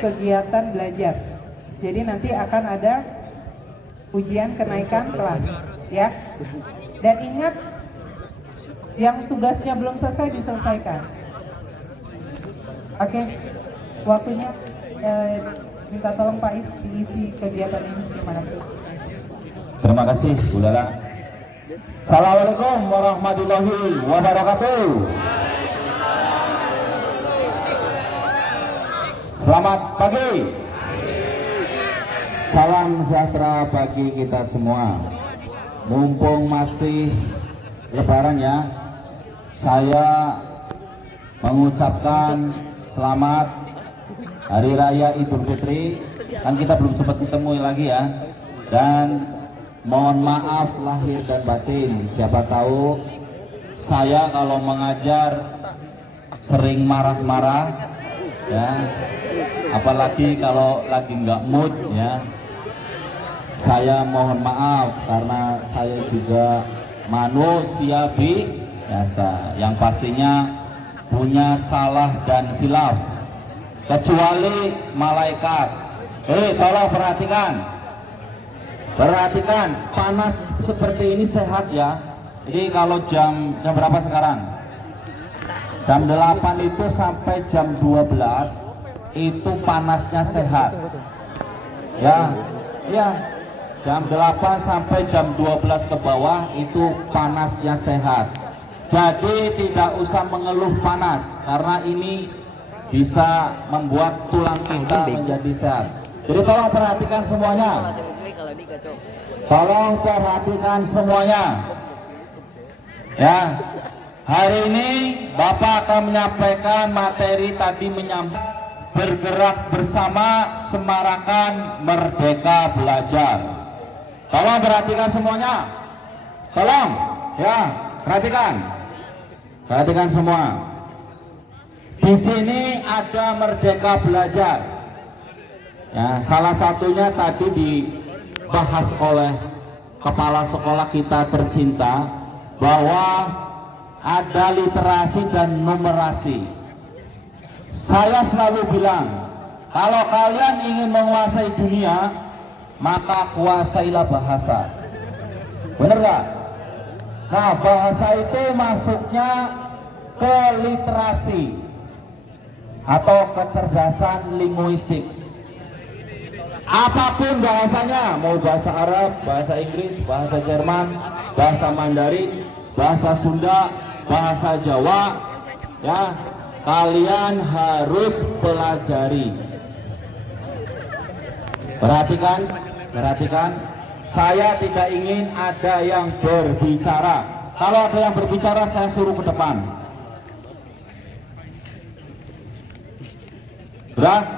kegiatan belajar. Jadi nanti akan ada ujian kenaikan kelas, ya. Dan ingat, yang tugasnya belum selesai diselesaikan. Oke, waktunya minta tolong Pak Is diisi kegiatan ini. Terima kasih. Terima kasih, Bu Lala. Assalamualaikum warahmatullahi wabarakatuh. Selamat pagi. Salam sejahtera bagi kita semua. Mumpung masih Lebaran ya, saya mengucapkan selamat Hari Raya Idul Fitri. Kan kita belum sempat ketemu lagi ya. Dan mohon maaf lahir dan batin. Siapa tahu saya kalau mengajar sering marah-marah ya. Apalagi kalau lagi nggak mood ya. Saya mohon maaf karena saya juga manusia biasa yang pastinya punya salah dan khilaf, kecuali malaikat. Tolong perhatikan panas seperti ini sehat ya. Jadi kalau jam berapa sekarang? Jam 8 itu sampai jam 12 itu panasnya sehat ya. Jam 8 sampai jam 12 ke bawah itu panasnya sehat. Jadi tidak usah mengeluh panas, karena ini bisa membuat tulang kita menjadi sehat. Jadi tolong perhatikan semuanya. Tolong perhatikan semuanya. Ya, hari ini Bapak akan menyampaikan materi tadi menyambut bergerak bersama semarakan Merdeka Belajar. Tolong perhatikan semuanya. Tolong, ya, perhatikan semua. Di sini ada Merdeka Belajar. Ya, salah satunya tadi dibahas oleh kepala sekolah kita tercinta bahwa ada literasi dan numerasi. Saya selalu bilang, kalau kalian ingin menguasai dunia, maka kuasailah bahasa. Bener gak? Nah, bahasa itu masuknya ke literasi atau kecerdasan linguistik. Apapun bahasanya, mau bahasa Arab, bahasa Inggris, bahasa Jerman, bahasa Mandarin, bahasa Sunda, bahasa Jawa, ya, kalian harus pelajari. Perhatikan, saya tidak ingin ada yang berbicara. Kalau ada yang berbicara, saya suruh ke depan. Udah?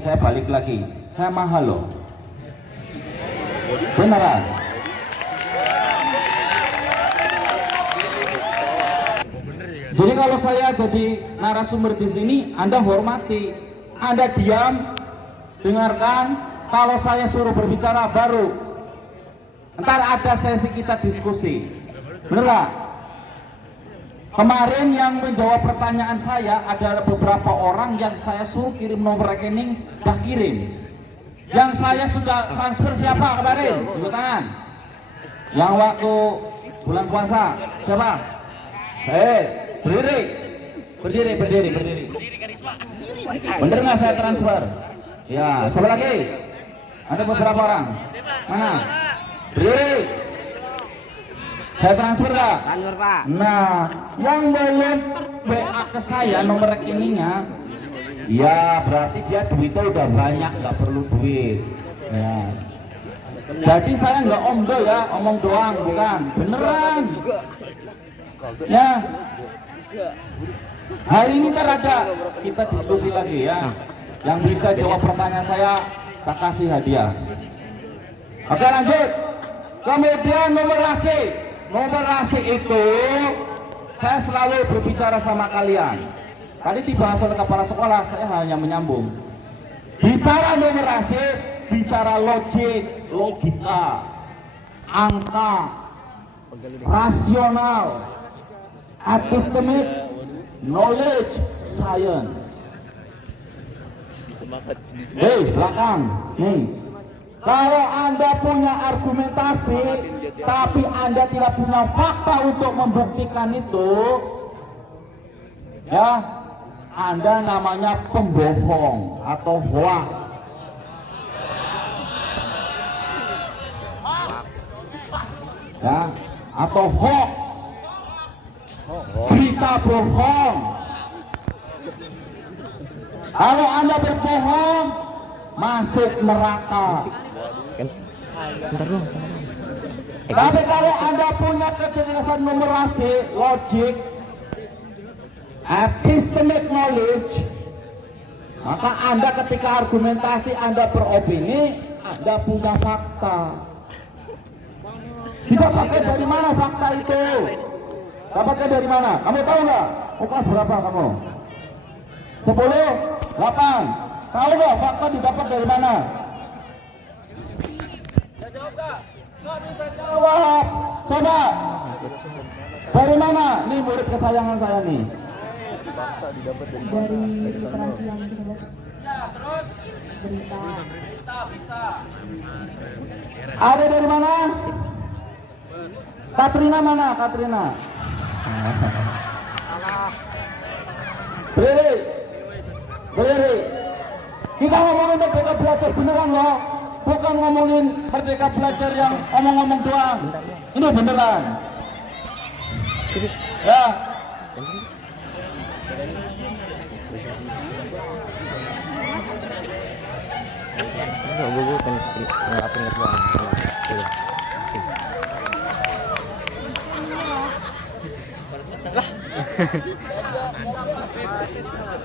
Saya balik lagi. Saya mahal loh. Beneran. Jadi kalau saya jadi narasumber di sini, Anda hormati, Anda diam, dengarkan. Kalau saya suruh berbicara baru, ntar ada sesi kita diskusi. Bener gak? Kemarin yang menjawab pertanyaan saya ada beberapa orang yang saya suruh kirim nomor rekening, gak kirim. Yang saya sudah transfer siapa kemarin? Tepuk tangan. Yang waktu bulan puasa siapa? Berdiri. Bener nggak saya transfer? Ya, siapa lagi? Ada beberapa orang. Mana? Berdiri. Saya transfer nggak? Transfer Pak. Nah, yang belum WA ke saya nomor rekeningnya, ya berarti dia duitnya udah banyak, nggak perlu duit. Ya. Jadi saya nggak omdo ya, omong doang, bukan, beneran. Ya. Hari ini ntar ada kita diskusi lagi ya. Yang bisa jawab pertanyaan saya, tak kasih hadiah. Oke, lanjut. Kemudian numerasi itu saya selalu berbicara sama kalian. Tadi dibahas oleh kepala sekolah, saya hanya menyambung. Bicara numerasi, bicara logik, logika, angka, rasional, epistemik, knowledge science. Hei, belakang. Nih. Kalau Anda punya argumentasi tapi Anda tidak punya fakta untuk membuktikan itu, ya, Anda namanya pembohong atau hoax. Ya, atau hoax. Berita bohong. Kalau Anda berbohong, masuk neraka. Sebentar dong. Tapi kalau Anda punya kecerdasan numerasi, logik, epistemic knowledge, maka Anda ketika argumentasi Anda beropini, Anda punya fakta. Didapatkan dari mana fakta itu? Dapatkan dari mana? Kamu tahu nggak? Kelas berapa kamu? 10, 8. Tahu nggak fakta didapat dari mana? Nggak bisa jawab. Coba. Dari mana? Nih murid kesayangan saya nih. Dari literasi yang kita baca. Terus Berita. bisa. Ada dari mana? Katrina mana? Katrina. Berdiri. Berdiri. Kita ngomongin merdeka belajar beneran loh. Bukan ngomongin merdeka belajar yang omong-omong doang. Ini beneran. Ya.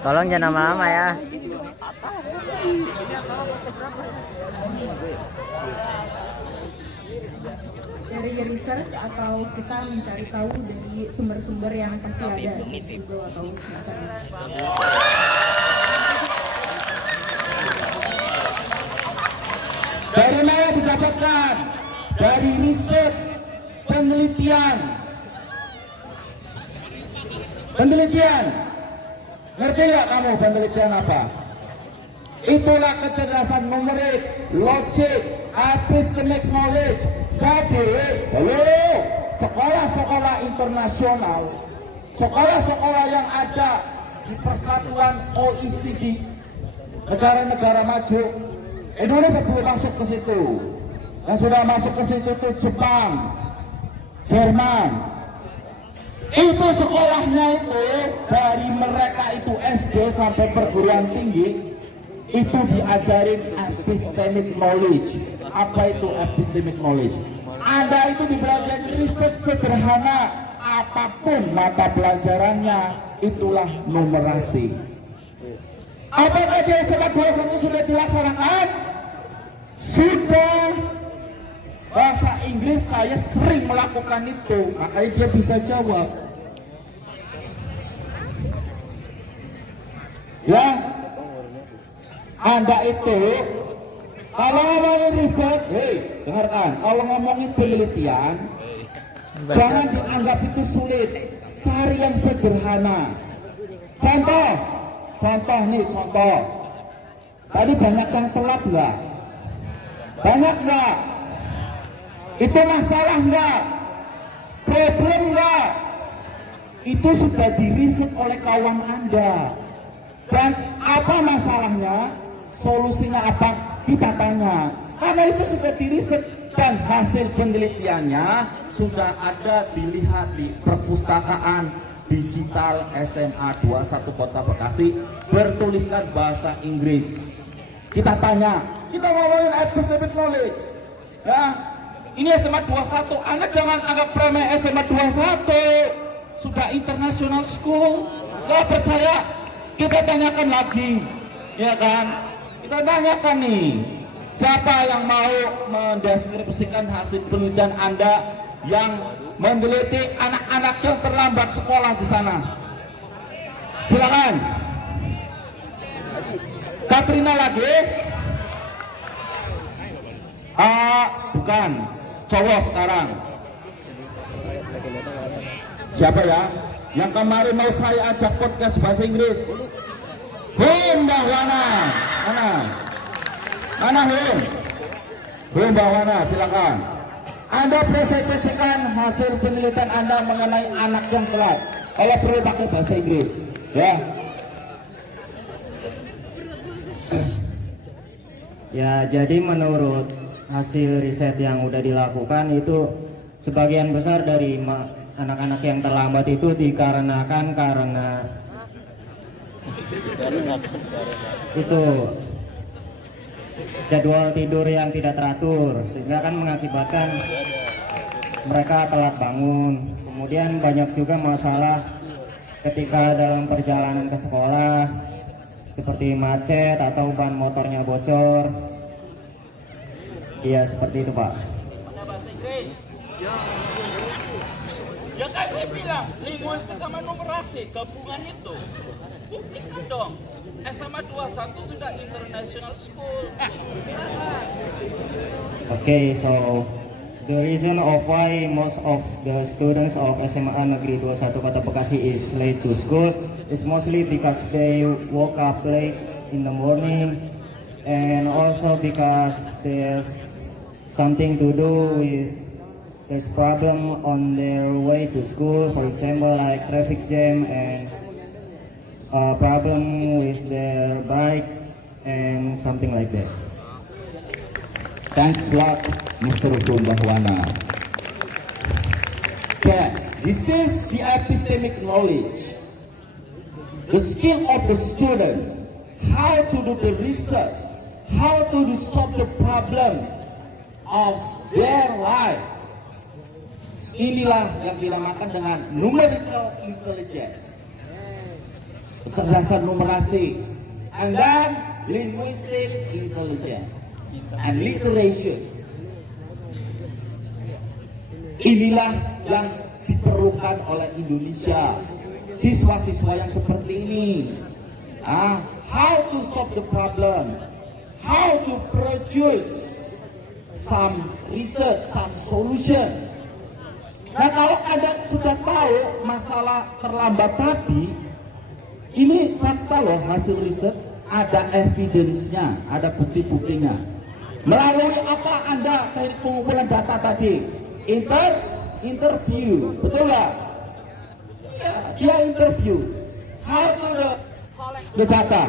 Tolong jangan lama-lama ya. Dari research atau kita mencari tahu dari sumber-sumber yang pasti ada di Google atau semacamnya. Dari mana didapatkan? Dari riset, penelitian. Penelitian. Ngerti nggak kamu penelitian apa? Itulah kecerdasan numerik, logik, epistemic knowledge. Jadi, sekolah-sekolah internasional, sekolah-sekolah yang ada di persatuan OECD, negara-negara maju, Indonesia belum masuk ke situ. Yang sudah masuk ke situ itu Jepang, Jerman. Itu sekolahnya itu dari mereka itu SD sampai perguruan tinggi itu diajarin epistemic knowledge. Apa itu epistemic knowledge? Anda itu dipelajari riset sederhana, apapun mata pelajarannya, itulah numerasi. Apakah di SMA 21 sudah dilaksanakan? Sudah. Bahasa Inggris saya sering melakukan itu, makanya dia bisa jawab. Ya, Anda itu kalau ngomongin riset, dengarkan, kalau ngomongin penelitian, jangan dianggap itu sulit, cari yang sederhana. Contoh nih, contoh. Tadi banyak yang telat nggak? Banyak nggak? Itu masalah nggak? Problem nggak? Itu sudah diriset oleh kawan Anda. Dan apa masalahnya? Solusinya apa? Kita tanya. Karena itu sudah diriset dan hasil penelitiannya sudah ada dilihat di perpustakaan digital SMA 21 Kota Bekasi bertuliskan bahasa Inggris. Kita tanya, kita ngomongin epistemic knowledge. Ya, ini SMA 21, Anda jangan anggap remeh SMA 21. Sudah international school. Nggak percaya? Kita tanyakan lagi, ya kan? Kita tanyakan nih, siapa yang mau mendeskripsikan hasil penelitian Anda yang meneliti anak-anak yang terlambat sekolah di sana? Silakan. Katrina lagi? Bukan, cowok sekarang. Siapa ya? yang kemarin mau saya ajak podcast bahasa Inggris? Mbak Wana, mana Mbak Wana, silakan. Anda presentasikan hasil penelitian Anda mengenai anak yang telat. Kalau perlu pakai bahasa Inggris, ya. Ya, jadi menurut hasil riset yang udah dilakukan itu sebagian besar dari anak-anak yang terlambat itu dikarenakan karena itu jadwal tidur yang tidak teratur, sehingga kan mengakibatkan mereka telat bangun. Kemudian banyak juga masalah ketika dalam perjalanan ke sekolah, seperti macet atau ban motornya bocor. Iya, seperti itu, Pak. Ya kan saya bilang, linguistik sama numerasi gabungan itu. Buktikan dong. SMA 21 sudah international school. Okay, so the reason of why most of the students of SMA Negeri 21 Kota Bekasi is late to school is mostly because they woke up late in the morning, and also because there's something to do with there's problem on their way to school, for example like traffic jam and problem with their bike and something like that. Thanks a lot, Mr. Mbak Wana. Yeah, this is the epistemic knowledge, the skill of the student, how to do the research, how to solve the problem of their life. Inilah yang dinamakan dengan numerical intelligence, kecerdasan numerasi, and then linguistic intelligence and literature. Inilah yang diperlukan oleh Indonesia, siswa-siswa yang seperti ini. How to solve the problem, how to produce some research, some solution. Nah, kalau Anda sudah tahu masalah terlambat tadi, ini fakta loh, hasil riset, ada evidence-nya, ada bukti-buktinya. Melalui apa Anda teknik pengumpulan data tadi? Interview, betul nggak? Ya, dia interview. How to the data?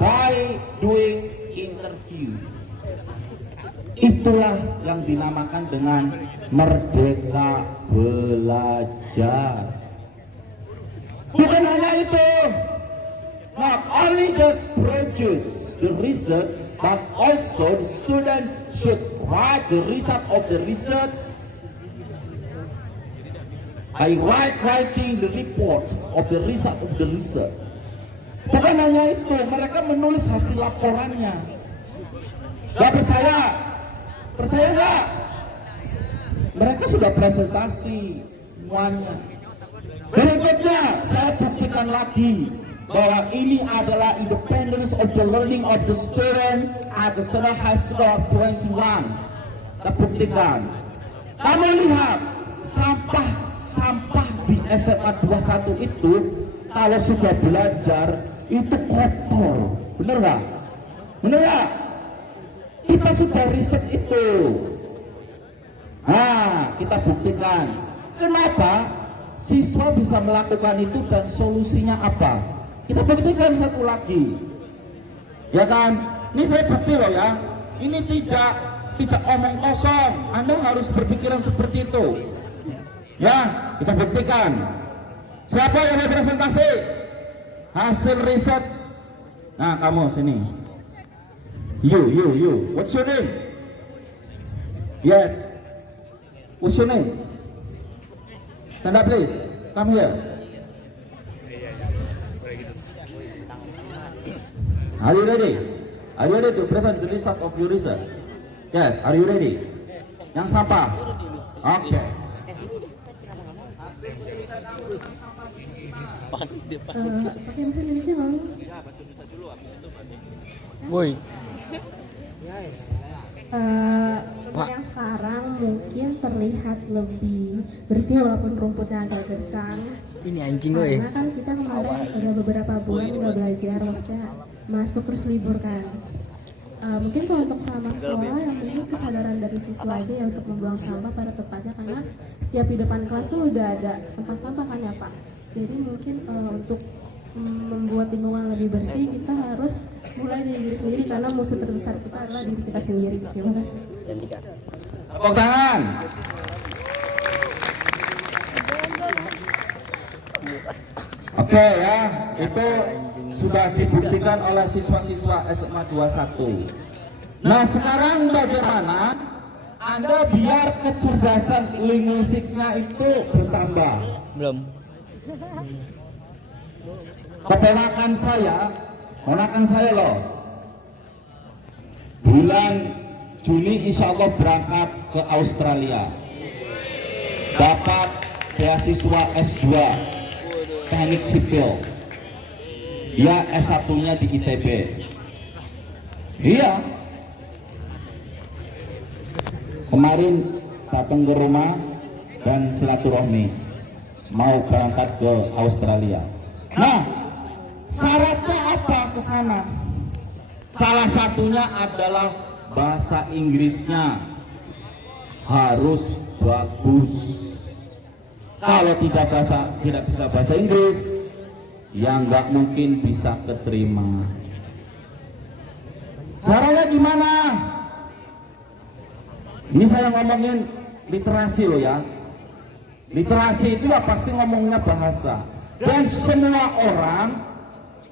By doing interview. Itulah yang dinamakan dengan merdeka belajar. Bukan hanya itu, not only just produce the research, but also the student should write the result of the research by writing the report of the result of the research. Bukan hanya itu, mereka menulis hasil laporannya. Gak percaya? Percaya nggak? Mereka sudah presentasi semuanya. Berikutnya saya buktikan lagi bahwa ini adalah independence of the learning of the student at the National High School of 21. Kita buktikan. Kamu lihat sampah di SMA 21 itu kalau sudah belajar itu kotor. Bener nggak? Bener nggak? Kita sudah riset itu. Nah, kita buktikan. Kenapa siswa bisa melakukan itu dan solusinya apa? Kita buktikan satu lagi. Ya kan? Ini saya bukti loh ya. Ini tidak omong kosong. Anda harus berpikiran seperti itu. Ya, kita buktikan. Siapa yang mau presentasi? Hasil riset. Nah, kamu sini. You. What's your name? Yes. What's your name? Stand up, please. Come here. Are you ready? Are you ready to present the result of your research? Yes. Are you ready? Yang sampah. Okay. Pakai bahasa Indonesia mau? Woi. Untuk yang sekarang mungkin terlihat lebih bersih walaupun rumputnya agak gersang. Ini anjing gue. Karena kan kita kemarin udah beberapa bulan nggak belajar, maksudnya masuk terus libur kan. Mungkin kalau untuk sama sekolah yang penting kesadaran dari siswa aja ya untuk membuang sampah pada tempatnya, karena setiap di depan kelas tuh udah ada tempat sampah kan ya Pak. Jadi mungkin untuk membuat lingkungan lebih bersih kita harus mulai dari diri sendiri, karena musuh terbesar kita adalah diri kita sendiri. Terima kasih. Tepuk tangan. Oke ya, itu sudah dibuktikan oleh siswa-siswa SMA 21. Nah sekarang bagaimana Anda biar kecerdasan linguistiknya itu bertambah? Belum. Keponakan saya loh, bulan Juni insya Allah berangkat ke Australia, dapat beasiswa S2 teknik sipil, dia S1-nya di ITB. Iya, kemarin datang ke rumah dan silaturahmi mau berangkat ke Australia. Nah, syaratnya apa ke sana? Salah satunya adalah bahasa Inggrisnya harus bagus. Kalau tidak bisa bahasa Inggris, ya nggak mungkin bisa keterima. Caranya gimana? Ini saya ngomongin literasi loh ya. Literasi itu ya pasti ngomongnya bahasa. Dan semua orang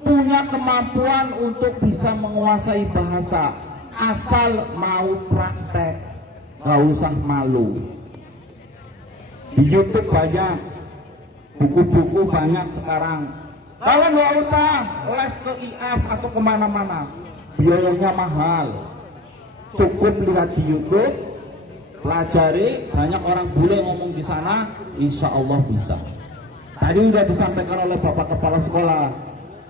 punya kemampuan untuk bisa menguasai bahasa, asal mau praktek, gak usah malu. Di YouTube banyak, buku-buku banyak sekarang. Kalian gak usah les ke IF atau kemana-mana, biayanya mahal. Cukup lihat di YouTube, pelajari, banyak orang bule ngomong di sana, insya Allah bisa. Tadi sudah disampaikan oleh Bapak Kepala Sekolah,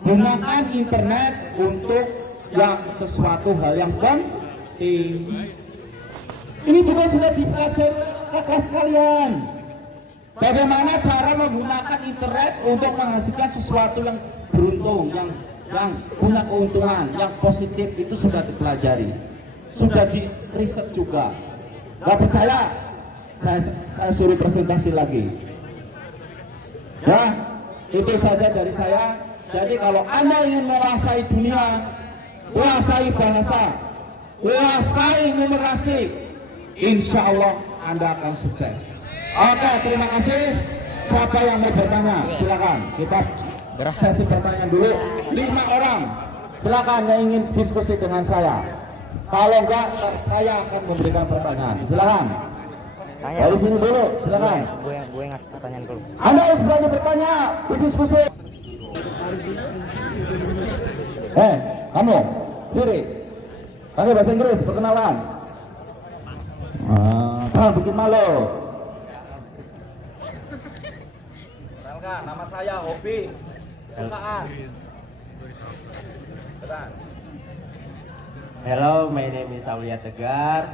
gunakan internet untuk yang sesuatu hal yang penting. Ini juga sudah dipelajari kelas kalian. Bagaimana cara menggunakan internet untuk menghasilkan sesuatu yang beruntung, yang punya keuntungan, yang positif, itu sudah dipelajari, sudah di riset juga. Gak percaya? Saya suruh presentasi lagi. Ya, itu saja dari saya. Jadi kalau Anda ingin menguasai dunia, kuasai bahasa, kuasai numerasi, insya Allah Anda akan sukses. Oke, terima kasih. Siapa yang mau bertanya? Silakan. Kita sesi pertanyaan dulu. 5 orang. Silakan yang ingin diskusi dengan saya. Kalau enggak, saya akan memberikan pertanyaan. Silakan. Dari sini dulu, silakan. Gue ngasih pertanyaan dulu. Anda harus berani bertanya, berdiskusi. Kamu, diri. Pakai bahasa Inggris, perkenalan. Jangan bikin malu. Kenalkan, nama saya Hobi. Kesukaan. Hello, my name is Aulia Tegar.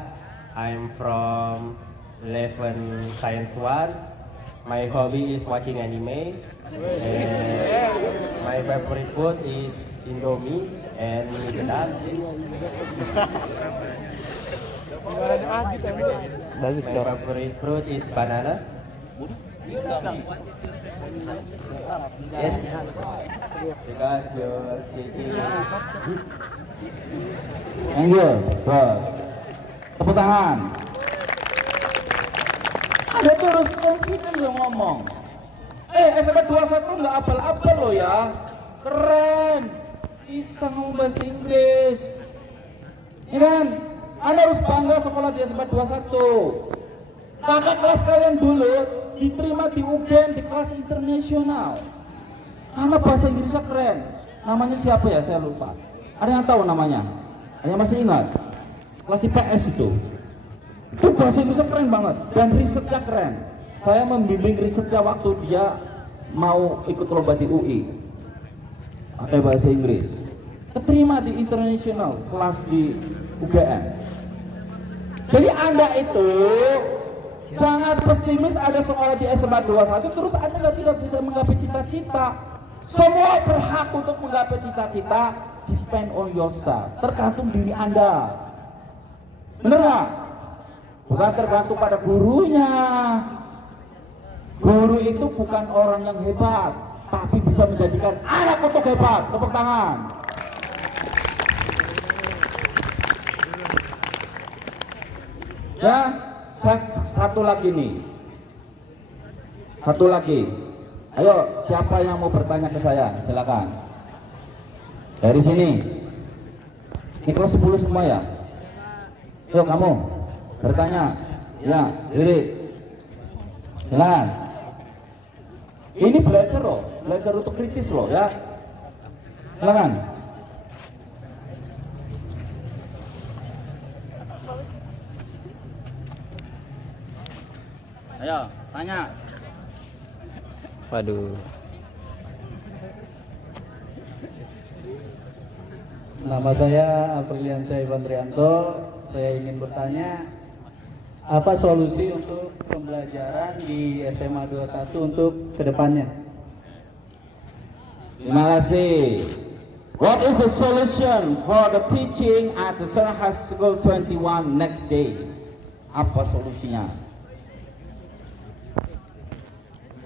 I'm from 11 Science 1. My hobby is watching anime. And my favorite food is Indomie and mie sedap. Bagus, My Cok. favorite fruit is banana. Yes, because your kiki. Thank you. Tepuk tangan. Ada terus confident lo ngomong. SMA 21 nggak apal-apal lo ya. Keren. Bisa ngomong bahasa Inggris. Ya kan? Anda harus bangga sekolah di SMA 21. Kakak kelas kalian dulu diterima di UGM di kelas internasional. Karena bahasa Inggrisnya keren. Namanya siapa ya? Saya lupa. Ada yang tahu namanya? Ada yang masih ingat? Kelas IPS itu. Itu bahasa Inggrisnya keren banget dan risetnya keren. Saya membimbing risetnya waktu dia mau ikut lomba di UI. Pakai bahasa Inggris. Keterima di internasional kelas di UGM. Jadi Anda itu jangan pesimis ada sekolah di SMA 21 terus Anda tidak bisa menggapai cita-cita. Semua berhak untuk menggapai cita-cita, depend on yourself, tergantung diri Anda. Bener nggak? Bukan tergantung pada gurunya. Guru itu bukan orang yang hebat, tapi bisa menjadikan anak untuk hebat. Tepuk tangan. Ya, satu lagi nih. Satu lagi. Ayo, siapa yang mau bertanya ke saya? Silakan. Dari sini. Ini kelas 10 semua ya? Yuk kamu bertanya. Ya, diri. Silakan. Ini belajar loh, belajar untuk kritis loh ya. Silakan. Ayo, tanya. Waduh. Nama saya Afriliansyah Ivan Trianto. Saya ingin bertanya, apa solusi untuk pembelajaran di SMA 21 untuk kedepannya? Terima kasih. What is the solution for the teaching at the Serang High School 21 next day? Apa solusinya?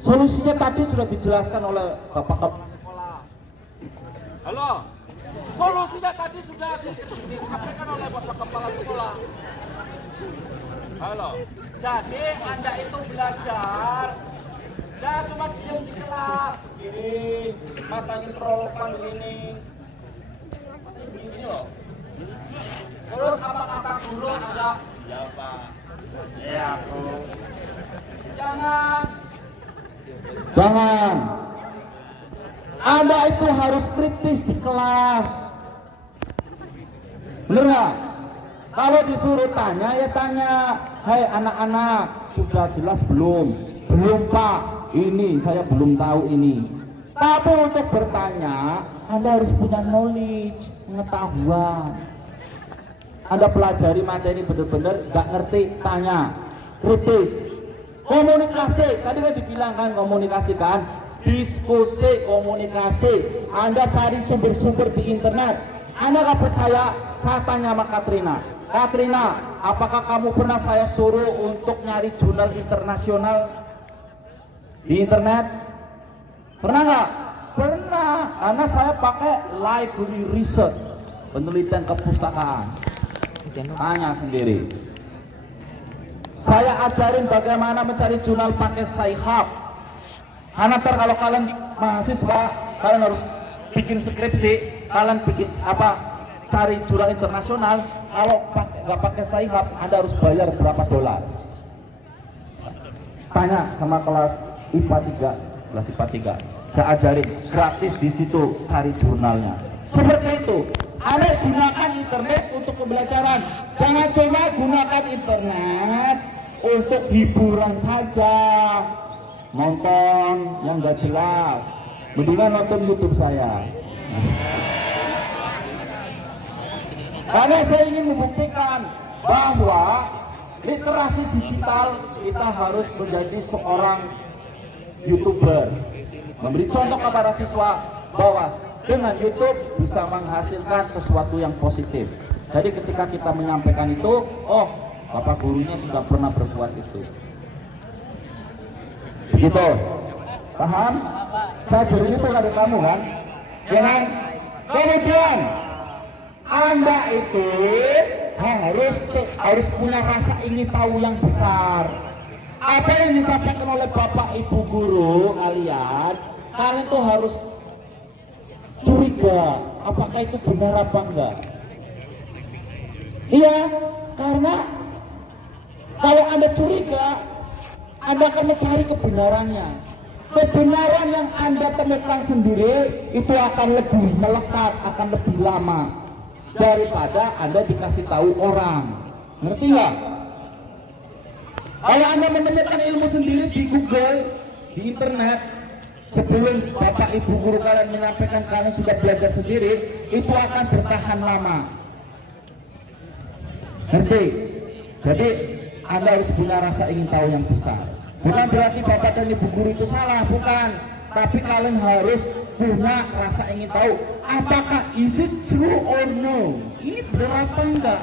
Solusinya tadi sudah dijelaskan oleh Bapak Sekolah. Halo, solusinya tadi sudah disampaikan oleh Bapak Kepala Sekolah. Halo, jadi Anda itu belajar, ya cuma diam di kelas, begini, matanya terolokan begini, begini loh. Terus kata-kata guru ada, ya Pak, ya aku. Jangan. Anda itu harus kritis di kelas. Bener nggak? Kalau disuruh tanya ya tanya. Hai anak-anak, sudah jelas belum? Belum Pak. Ini saya belum tahu ini. Tapi untuk bertanya, Anda harus punya knowledge, pengetahuan. Anda pelajari materi benar-benar nggak ngerti, tanya. Kritis. Komunikasi, tadi kan dibilang kan komunikasi kan, diskusi, komunikasi. Anda cari sumber-sumber di internet. Anda gak percaya, saya tanya sama Katrina. Katrina, apakah kamu pernah saya suruh untuk nyari jurnal internasional di internet? Pernah nggak? Pernah, karena saya pakai library research, penelitian kepustakaan. Tanya sendiri. Saya ajarin bagaimana mencari jurnal pakai Sci-Hub. Karena kalau kalian mahasiswa, kalian harus bikin skripsi, kalian bikin cari jurnal internasional. Kalau nggak pakai Sci-Hub, Anda harus bayar berapa dolar? Tanya sama kelas IPA 3, kelas IPA 3. Saya ajarin gratis di situ cari jurnalnya. Seperti itu. Anda gunakan internet untuk pembelajaran. Jangan cuma gunakan internet untuk hiburan saja, nonton yang gak jelas. Mendingan nonton YouTube saya. Karena saya ingin membuktikan bahwa literasi digital kita harus menjadi seorang YouTuber. Memberi contoh kepada siswa bahwa dengan YouTube bisa menghasilkan sesuatu yang positif. Jadi ketika kita menyampaikan itu, oh Bapak gurunya sudah pernah berbuat itu. Begitu? Paham? Saya ajarin itu dari kamu kan? Ya kan? Kemudian Anda itu harus punya rasa ingin tahu yang besar. Apa yang disampaikan oleh Bapak Ibu guru kalian tuh harus curiga, apakah itu benar apa enggak? Iya, karena kalau Anda curiga, Anda akan mencari kebenarannya. Kebenaran yang Anda temukan sendiri itu akan lebih melekat, akan lebih lama daripada Anda dikasih tahu orang. Ngerti nggak? Kalau Anda menemukan ilmu sendiri di Google, di internet, sebelum Bapak Ibu guru kalian menyampaikan kalian sudah belajar sendiri, itu akan bertahan lama. Ngerti? Jadi Anda harus punya rasa ingin tahu yang besar. Bukan berarti Bapak dan Ibu guru itu salah, bukan. Tapi kalian harus punya rasa ingin tahu, apakah is it true or no? Ini benar apa enggak?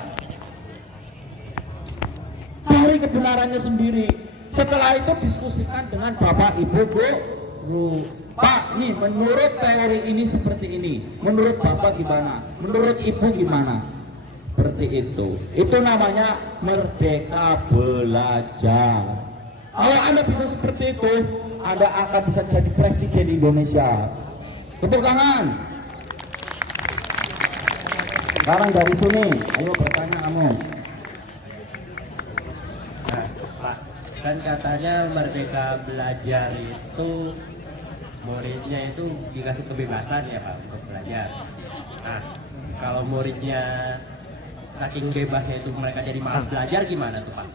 Cari kebenarannya sendiri. Setelah itu diskusikan dengan Bapak Ibu guru. Pak, nih menurut teori ini seperti ini. Menurut Bapak gimana? Menurut Ibu gimana? Seperti itu. Itu namanya merdeka belajar. Kalau Anda bisa seperti itu, Anda akan bisa jadi presiden Indonesia. Tepuk tangan. Sekarang dari sini, ayo bertanya kamu. Nah, Pak, kan katanya merdeka belajar itu muridnya itu dikasih kebebasan ya Pak untuk belajar. Nah, kalau muridnya saking bebasnya itu mereka jadi malas belajar gimana tuh Pak?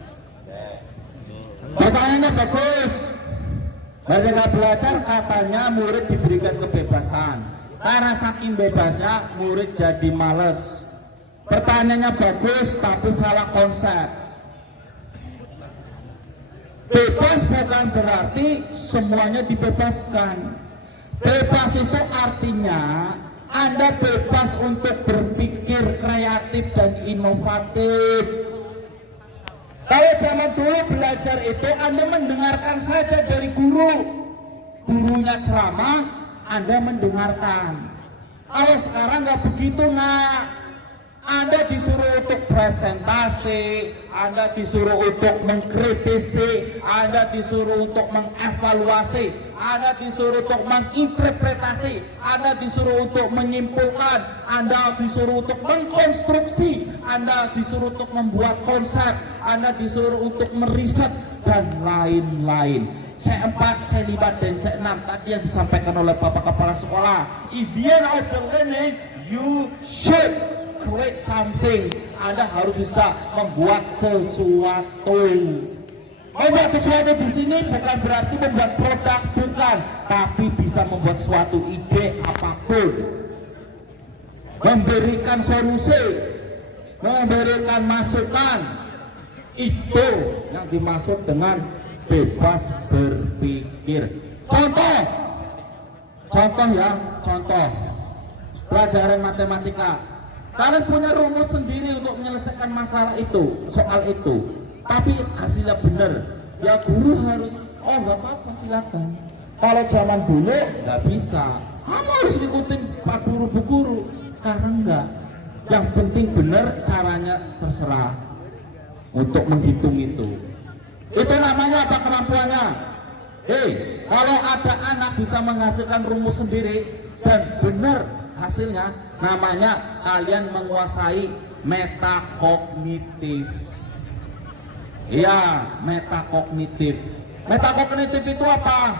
Pertanyaannya bagus. Merdeka belajar katanya murid diberikan kebebasan. Karena saking bebasnya murid jadi malas. Pertanyaannya bagus tapi salah konsep. Bebas bukan berarti semuanya dibebaskan. Bebas itu artinya Anda bebas untuk berpikir kreatif dan inovatif. Kalau zaman dulu belajar itu Anda mendengarkan saja dari guru. Gurunya ceramah, Anda mendengarkan. Kalau sekarang nggak begitu nak. Anda disuruh untuk presentasi, Anda disuruh untuk mengkritisi, Anda disuruh untuk mengevaluasi, Anda disuruh untuk menginterpretasi, Anda disuruh untuk menyimpulkan, Anda disuruh untuk mengkonstruksi, Anda disuruh untuk membuat konsep, Anda disuruh untuk meriset, dan lain-lain. C4, C5, dan C6 tadi yang disampaikan oleh Bapak Kepala Sekolah. In the end of the learning, you should create something. Anda harus bisa membuat sesuatu. Membuat sesuatu di sini bukan berarti membuat produk, bukan, tapi bisa membuat suatu ide apapun. Memberikan solusi, memberikan masukan. Itu yang dimaksud dengan bebas berpikir. Contoh ya, contoh pelajaran matematika. Kalian punya rumus sendiri untuk menyelesaikan masalah itu, soal itu. Tapi hasilnya benar. Ya guru harus, oh nggak apa-apa silakan. Kalau zaman dulu nggak bisa. Kamu harus ikutin Pak Guru, Bu Guru. Sekarang enggak. Yang penting benar, caranya terserah untuk menghitung itu. Itu namanya apa kemampuannya? Kalau ada anak bisa menghasilkan rumus sendiri dan benar hasilnya, namanya kalian menguasai metakognitif. Iya, metakognitif. Metakognitif itu apa?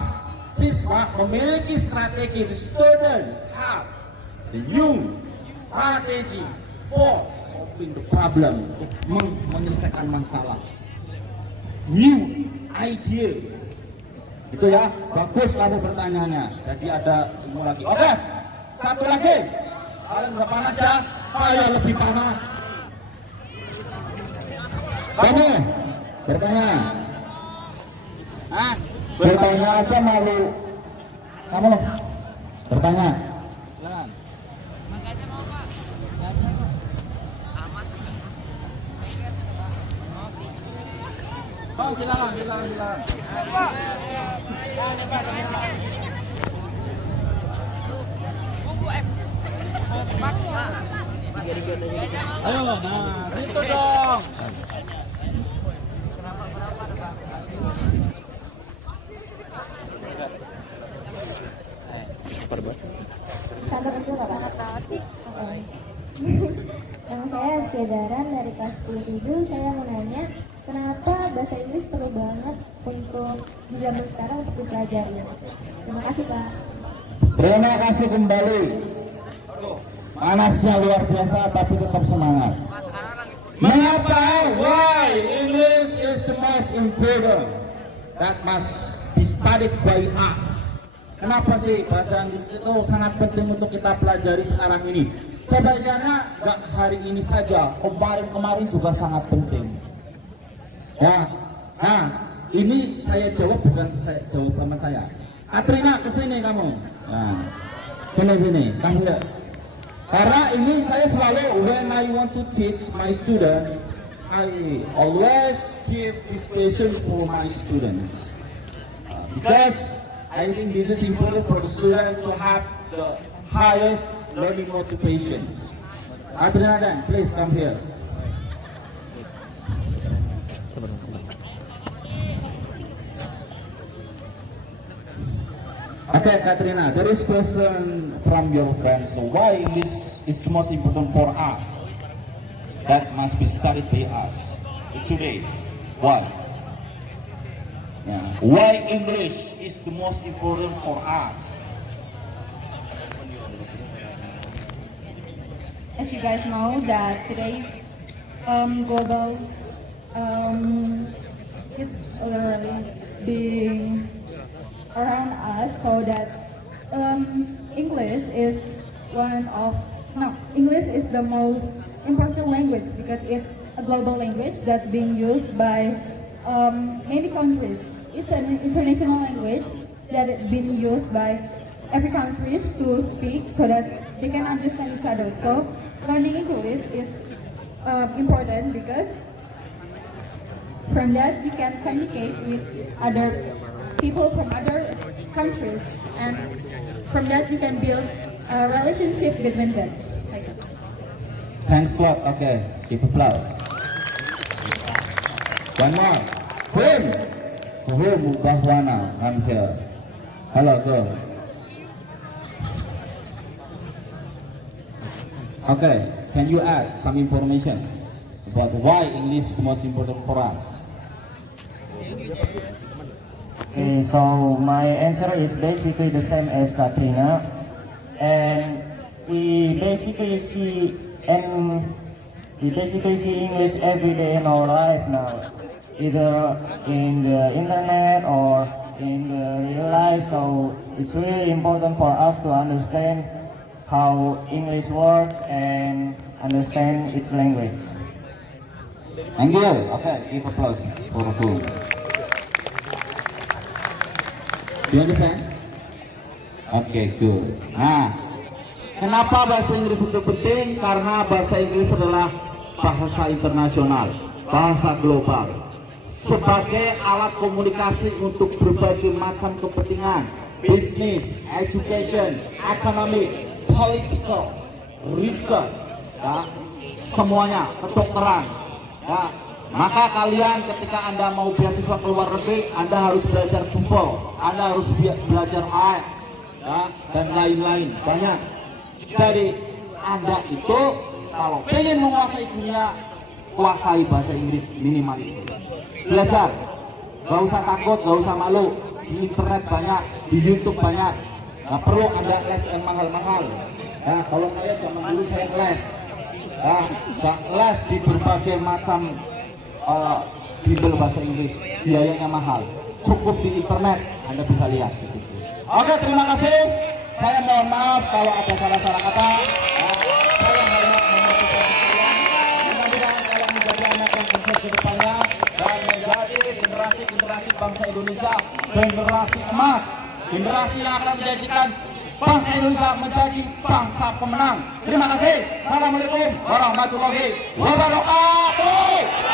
Siswa memiliki strategi. Students have the new strategy for solving the problem, untuk menyelesaikan masalah. New idea. Itu ya, bagus kamu pertanyaannya. Jadi ada ilmu lagi. Oke, satu lagi. Kalian udah panas ya? Saya lebih panas. Kamu bertanya. Bertanya aja malu. Kamu bertanya. Oh, silakan. Ayo, nah, itu dong. Sabar itu nggak Pak? Nama saya Askia Zaran dari kelas 7. Saya mau nanya, kenapa bahasa Inggris perlu banget untuk di zaman sekarang untuk dipelajari? Terima kasih Pak. Terima kasih kembali. Panasnya luar biasa tapi tetap semangat. Mengapa? Why English is the most important that must be studied by us. Kenapa sih bahasa Inggris itu sangat penting untuk kita pelajari sekarang ini? Sebaiknya nggak hari ini saja, kemarin juga sangat penting. Ya. Nah, ini saya jawab bukan saya jawab sama saya. Katrina kesini kamu. Nah, sini, kamu ya. Karena ini saya selalu when I want to teach my student, I always give this question for my students because I think this is important for the student to have the highest learning motivation. Katrina, then please come here. Okay, Katrina, there is question from your friends. So why English is the most important for us? That must be studied by us today. Why? Yeah. Why English is the most important for us? As you guys know that today's global is literally being around us, so that English is English is the most important language because it's a global language that's being used by many countries. It's an international language that is being used by every countries to speak so that they can understand each other. So learning English is important because from that you can communicate with other people from other countries, and from that you can build a relationship between them. Thanks a lot. Okay, give applause. One more. Bahwana, I'm here. Hello, girl. Okay, can you add some information about why English is the most important for us? Okay, so my answer is basically the same as Katrina, and we basically see English every day in our life now, either in the internet or in the real life. So it's really important for us to understand how English works and understand its language. Thank you. Okay, give applause for who? Do you understand? Okay, good. Nah, kenapa bahasa Inggris itu penting? Karena bahasa Inggris adalah bahasa internasional, bahasa global. Sebagai alat komunikasi untuk berbagai macam kepentingan, bisnis, education, economic, political, research, ya, semuanya, kedokteran. Ya, maka kalian ketika Anda mau beasiswa ke luar negeri, Anda harus belajar TOEFL, Anda harus belajar IELTS, ya, dan lain-lain banyak. Jadi Anda itu kalau pengen menguasai dunia, kuasai bahasa Inggris minimal itu. Belajar, gak usah takut, gak usah malu. Di internet banyak, di YouTube banyak. Gak perlu Anda les yang mahal-mahal. Ya, kalau saya zaman dulu saya les, ya, saya les di berbagai macam bimbel bahasa Inggris, biayanya mahal. Cukup di internet, Anda bisa lihat di situ. Oke, terima kasih. Saya mohon maaf kalau ada salah-salah kata. Saya harap memotivasi kalian. Mudah-mudahan kalian menjadi anak yang sukses ke depannya dan menjadi generasi bangsa Indonesia, generasi emas, generasi yang akan menjadikan bangsa Indonesia menjadi bangsa pemenang. Terima kasih. Assalamualaikum warahmatullahi wabarakatuh.